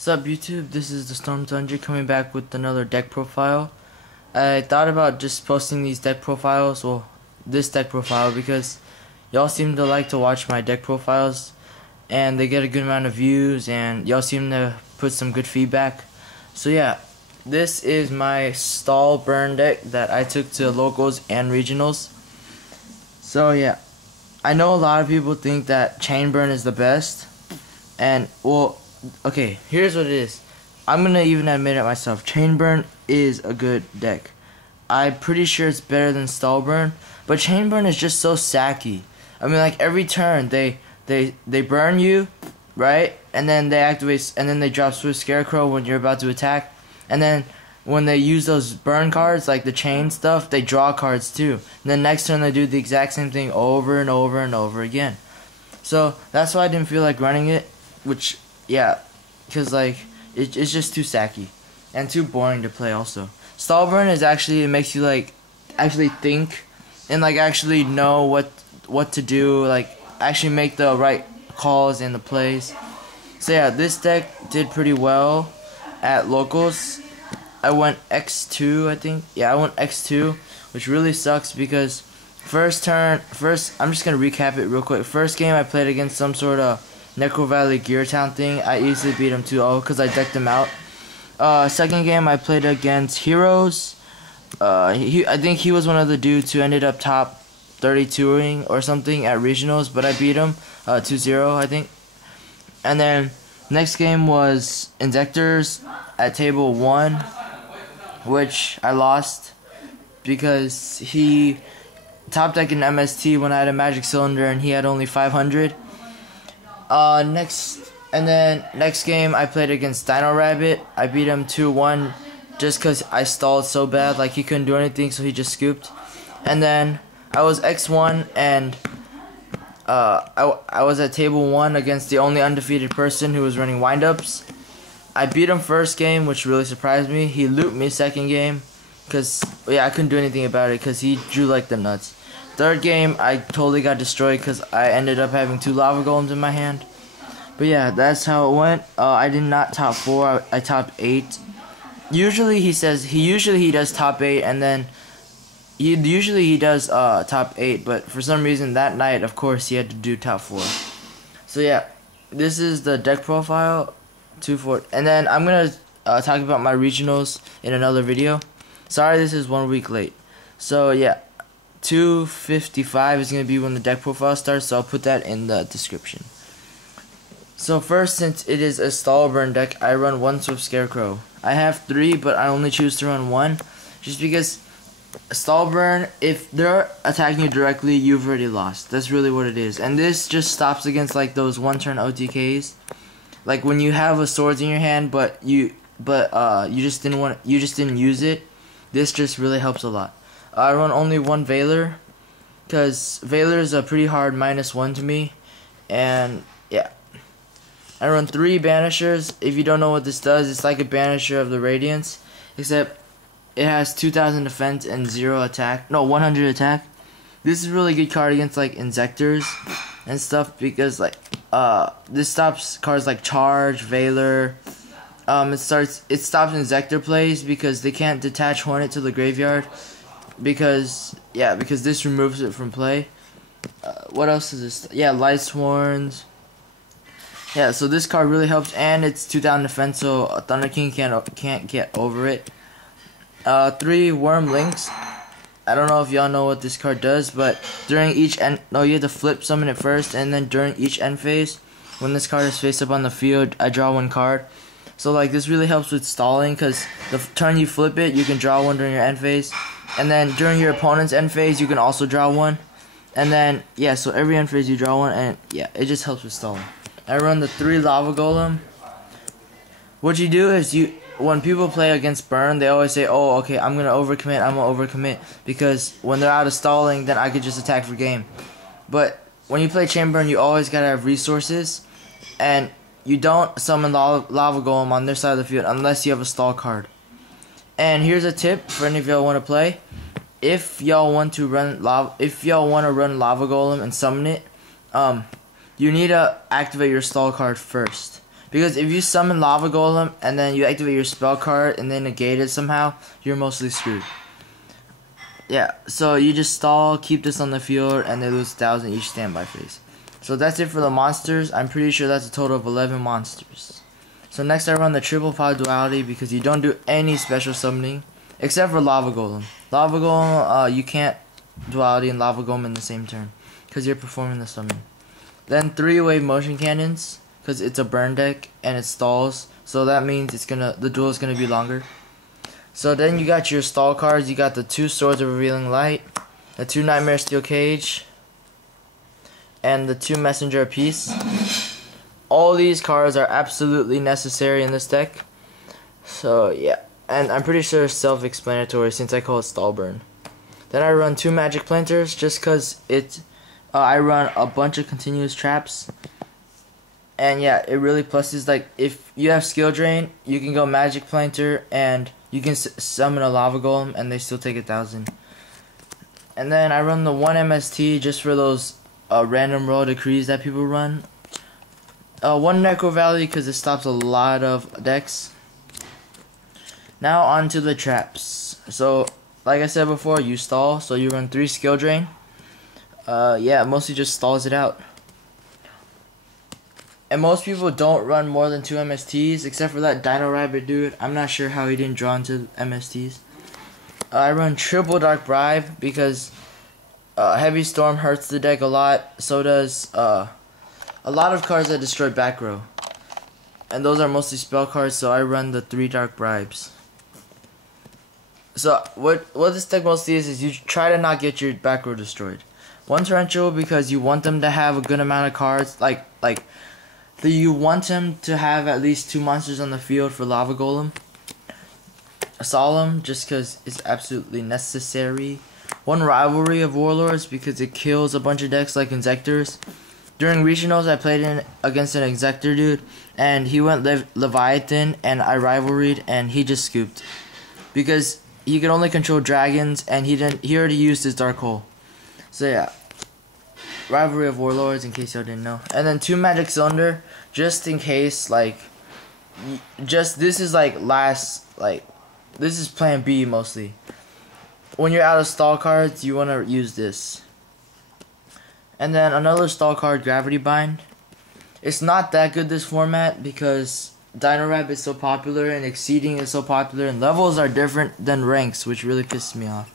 What's up YouTube, this is the Storm Thunder coming back with another deck profile. I thought about just posting these deck profiles, well, this deck profile, because y'all seem to like to watch my deck profiles and they get a good amount of views and y'all seem to put some good feedback. So yeah, this is my stall burn deck that I took to locals and regionals. So yeah, I know a lot of people think that chain burn is the best, and well, okay, here's what it is. I'm gonna even admit it myself. Chain burn is a good deck. I'm pretty sure it's better than stall burn, but chain burn is just so sacky. I mean, like every turn they burn you, right? And then they activate, and then they drop Swift Scarecrow when you're about to attack. And then when they use those burn cards, like the chain stuff, they draw cards too. And then next turn they do the exact same thing over and over and over again. So that's why I didn't feel like running it, which, yeah, because like it's just too sacky and too boring to play. Also, stall burn is actually, it makes you like actually think and like actually know what to do, like actually make the right calls and the plays. So yeah, this deck did pretty well at locals. I went X2, I think. Yeah, I went X2, which really sucks because I'm just gonna recap it real quick. First game I played against some sort of Necro Valley Gear Town thing. I easily beat him 2-0 because I decked him out. Second game I played against Heroes. I think he was one of the dudes who ended up top 32ing or something at regionals, but I beat him 2-0, I think. And then next game was Injectors at table 1, which I lost because he top decked an MST when I had a Magic Cylinder and he had only 500. Next game I played against Dino Rabbit. I beat him 2-1 just because I stalled so bad, like he couldn't do anything, so he just scooped. And then I was X1 and I was at table 1 against the only undefeated person who was running windups. I beat him first game, which really surprised me. He looped me second game because, yeah, I couldn't do anything about it because he drew like the nuts. Third game, I totally got destroyed because I ended up having 2 lava golems in my hand. But yeah, that's how it went. I did not top 4. I topped 8. Usually he does top 8, and then usually he does top 8. But for some reason that night, of course, he had to do top 4. So yeah, this is the deck profile. 2-4, and then I'm gonna talk about my regionals in another video. Sorry, this is 1 week late. So yeah, 2:55 is gonna be when the deck profile starts, so I'll put that in the description. So first, since it is a stall burn deck, I run 1 Swift Scarecrow. I have 3, but I only choose to run 1, just because stall burn, if they're attacking you directly, you've already lost. That's really what it is, and this just stops against like those 1-turn OTKs. Like when you have a swords in your hand, but you just didn't use it. This just really helps a lot. I run only 1 Veiler, because Veiler is a pretty hard -1 to me, and yeah. I run 3 Banishers. If you don't know what this does, it's like a Banisher of the Radiance, except it has 2000 defense and 0 attack. No, 100 attack. This is a really good card against like Injectors and stuff, because like this stops cards like Charge, Veiler. It stops Injector plays because they can't detach Hornet to the graveyard, because this removes it from play. What else is this? Yeah, Light Sworns. Yeah, so this card really helps, and it's 2000 defense, so Thunder King can't get over it. 3 Worm Links. I don't know if y'all know what this card does, but during each end, no, you have to flip summon it first, and then during each end phase, when this card is face up on the field, I draw 1 card. So like this really helps with stalling, because the turn you flip it, you can draw 1 during your end phase, and then during your opponent's end phase, you can also draw 1, and then yeah, so every end phase you draw 1, and yeah, it just helps with stalling. I run the 3 Lava Golem. What you do is when people play against burn, they always say, oh, okay, I'm going to overcommit, because when they're out of stalling, then I could just attack for game. But when you play chain burn, you always got to have resources, and you don't summon Lava Golem on their side of the field unless you have a stall card. And here's a tip for any of y'all want to play. If y'all want to run Lava Golem and summon it, you need to activate your stall card first. Because if you summon Lava Golem and then you activate your spell card and then negate it somehow, you're mostly screwed. Yeah, so you just stall, keep this on the field, and they lose 1,000 each standby phase. So that's it for the monsters. I'm pretty sure that's a total of 11 monsters. So next I run the triple pod duality because you don't do any special summoning except for Lava Golem. Lava Golem, you can't duality and Lava Golem in the same turn because you're performing the summon. Then 3-wave motion cannons because it's a burn deck and it stalls. So that means the duel is gonna be longer. So then you got your stall cards. You got the 2 Swords of Revealing Light, the 2 Nightmare Steel Cage, and the 2 Messenger of Peace. All these cards are absolutely necessary in this deck. So yeah, and I'm pretty sure it's self-explanatory since I call it stall burn. Then I run 2 Magic Planters just because I run a bunch of continuous traps. And yeah, it really pluses. Like if you have skill drain, you can go Magic Planter and you can summon a Lava Golem and they still take 1,000. And then I run the 1 MST just for those random roll decrees that people run. 1 Necro Valley because it stops a lot of decks. Now on to the traps. So like I said before, you stall, so you run 3 skill drain. Yeah, mostly just stalls it out. And most people don't run more than 2 MSTs, except for that Dino Rabbit dude. I'm not sure how he didn't draw into MSTs. I run triple Dark Bribe because Heavy Storm hurts the deck a lot. So does a lot of cards that destroy back row. And those are mostly spell cards, so I run the 3 Dark Bribes. So what this deck mostly is you try to not get your back row destroyed. 1 Torrential because you want them to have a good amount of cards, you want him to have at least 2 monsters on the field for Lava Golem. A Solemn, just because it's absolutely necessary. 1 Rivalry of Warlords, because it kills a bunch of decks like Inzectors. During regionals, I played against an Inzector dude, and he went Leviathan, and I rivalried, and he just scooped. Because he could only control dragons, and he already used his Dark Hole. So yeah. Rivalry of Warlords, in case y'all didn't know. And then 2 Magic Cylinder, just in case, this is this is plan B mostly. When you're out of stall cards, you want to use this. And then another stall card, Gravity Bind. It's not that good this format because Dino Rabbit is so popular and Exceeding is so popular and levels are different than ranks, which really pisses me off.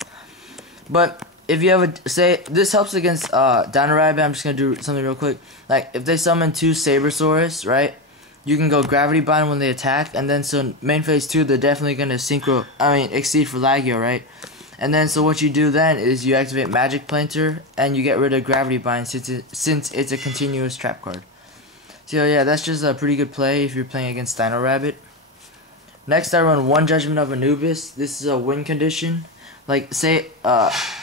But if you have this helps against Dino Rabbit. I'm just gonna do something real quick. Like if they summon 2 Sabersaurus, right? You can go Gravity Bind when they attack, and then so main phase 2 they're definitely gonna Exceed for Lagio, right? And then so what you do then is you activate Magic Planter and you get rid of Gravity Bind since it's a continuous trap card. So yeah, that's just a pretty good play if you're playing against Dino Rabbit. Next I run 1 Judgment of Anubis. This is a win condition. Like say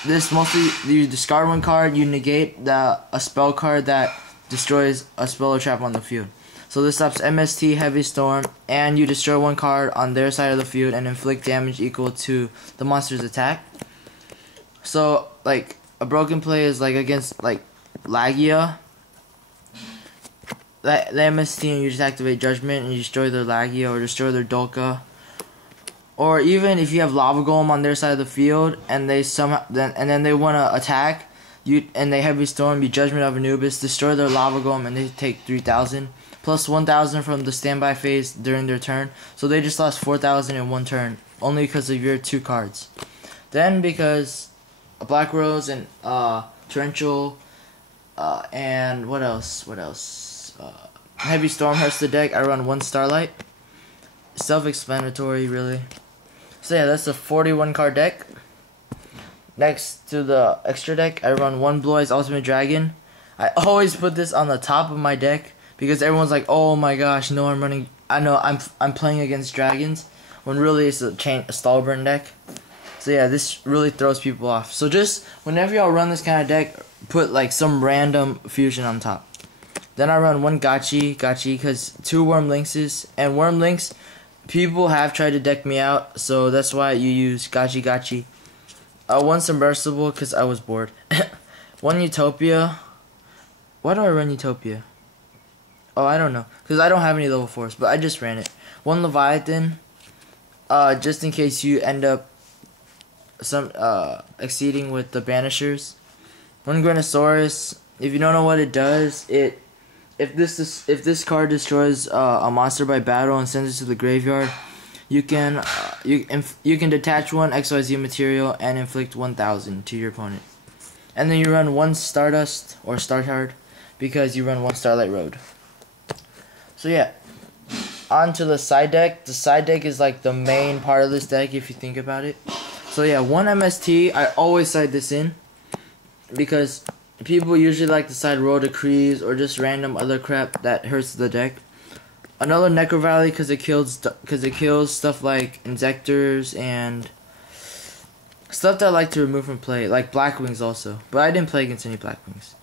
this mostly you discard 1 card, you negate a spell card that destroys a spell or trap on the field. So this stops MST, Heavy Storm, and you destroy 1 card on their side of the field and inflict damage equal to the monster's attack. So like a broken play is like against Lagia. The MST and you just activate Judgment and you destroy their Lagia or destroy their Dolka. Or even if you have Lava Golem on their side of the field and they then they want to attack you and they Heavy Storm, you Judgment of Anubis, destroy their Lava Golem and they take 3,000 plus 1,000 from the standby phase during their turn. So they just lost 4,000 in 1 turn only because of your 2 cards. Then because Black Rose and Torrential and what else? Heavy Storm hurts the deck. I run 1 Starlight. Self-explanatory, really. So yeah, that's a 41 card deck. Next to the extra deck, I run 1 Blue Eyes Ultimate Dragon. I always put this on the top of my deck because everyone's like, "Oh my gosh, no, I'm playing against dragons," when really it's a stall burn deck. So yeah, this really throws people off. So just whenever y'all run this kind of deck, put some random fusion on top. Then I run 1 Gachi because 2 Wormlinks, and Wormlinks, people have tried to deck me out, so that's why you use Gachi. 1 Submersible because I was bored. 1 Utopia. Why do I run Utopia? Oh, I don't know, because I don't have any level 4s, but I just ran it. 1 Leviathan, just in case you end up exceeding with the Banishers. 1 Granosaurus. If you don't know what it does, if this card destroys a monster by battle and sends it to the graveyard, you can detach 1 XYZ material and inflict 1,000 to your opponent. And then you run 1 Stardust or Startard because you run 1 Starlight Road. So yeah, on to the side deck. The side deck is like the main part of this deck if you think about it. So yeah, 1 MST. I always side this in because people usually like to side Royal Decrees or just random other crap that hurts the deck. Another Necro Valley because it kills stuff like Inzectors and stuff that I like to remove from play, like Blackwings also. But I didn't play against any Blackwings.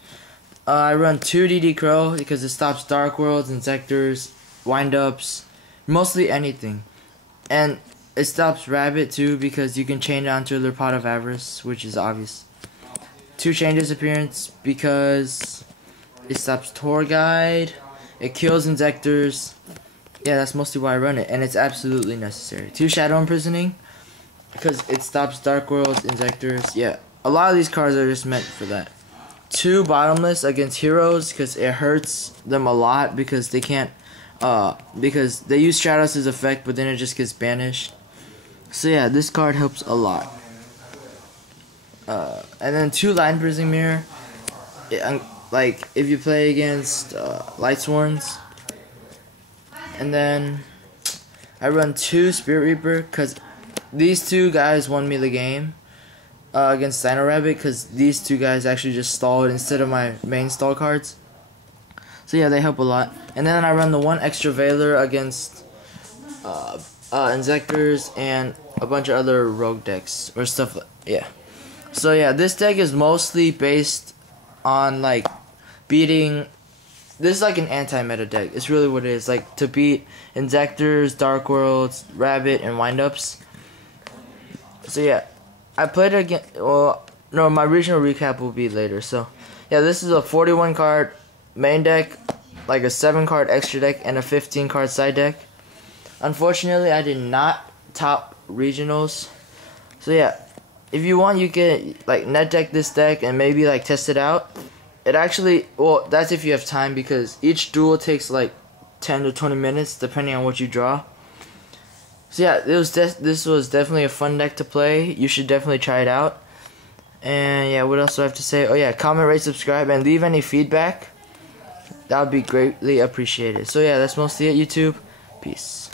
I run 2 DD Crow because it stops Dark Worlds, Inzectors, Windups, mostly anything. And it stops Rabbit too because you can chain it onto their Pot of Avarice, which is obvious. 2 Chain Disappearance because it stops Tour Guide, it kills Inzectors. Yeah, that's mostly why I run it, and it's absolutely necessary. 2 Shadow Imprisoning because it stops Dark Worlds, Inzectors. Yeah, a lot of these cards are just meant for that. 2 Bottomless against Heroes because it hurts them a lot because they can't, because they use Stratos' effect, but then it just gets banished. So yeah, this card helps a lot. And then 2 Light Imprisoning Mirror. Like if you play against Lightsworns. And then I run 2 Spirit Reaper because these 2 guys won me the game against Dino Rabbit because these 2 guys actually just stalled instead of my main stall cards. So yeah, they help a lot. And then I run the 1 extra Valor against Inzectors and a bunch of other rogue decks or stuff. Yeah. So yeah, this deck is mostly based on like beating. This is like an anti-meta deck. It's really what it is. Like to beat Inzectors, Dark Worlds, Rabbit, and Windups. So yeah, I played again. Well, no, my regional recap will be later. So yeah, this is a 41 card main deck, like a 7 card extra deck, and a 15 card side deck. Unfortunately, I did not top regionals. So yeah, if you want, you can like net deck this deck and maybe like test it out. It actually, well, that's if you have time because each duel takes like 10 to 20 minutes depending on what you draw. So yeah, this was definitely a fun deck to play. You should definitely try it out. And yeah, what else do I have to say? Oh yeah, comment, rate, subscribe, and leave any feedback. That would be greatly appreciated. So yeah, that's mostly it, YouTube. Peace.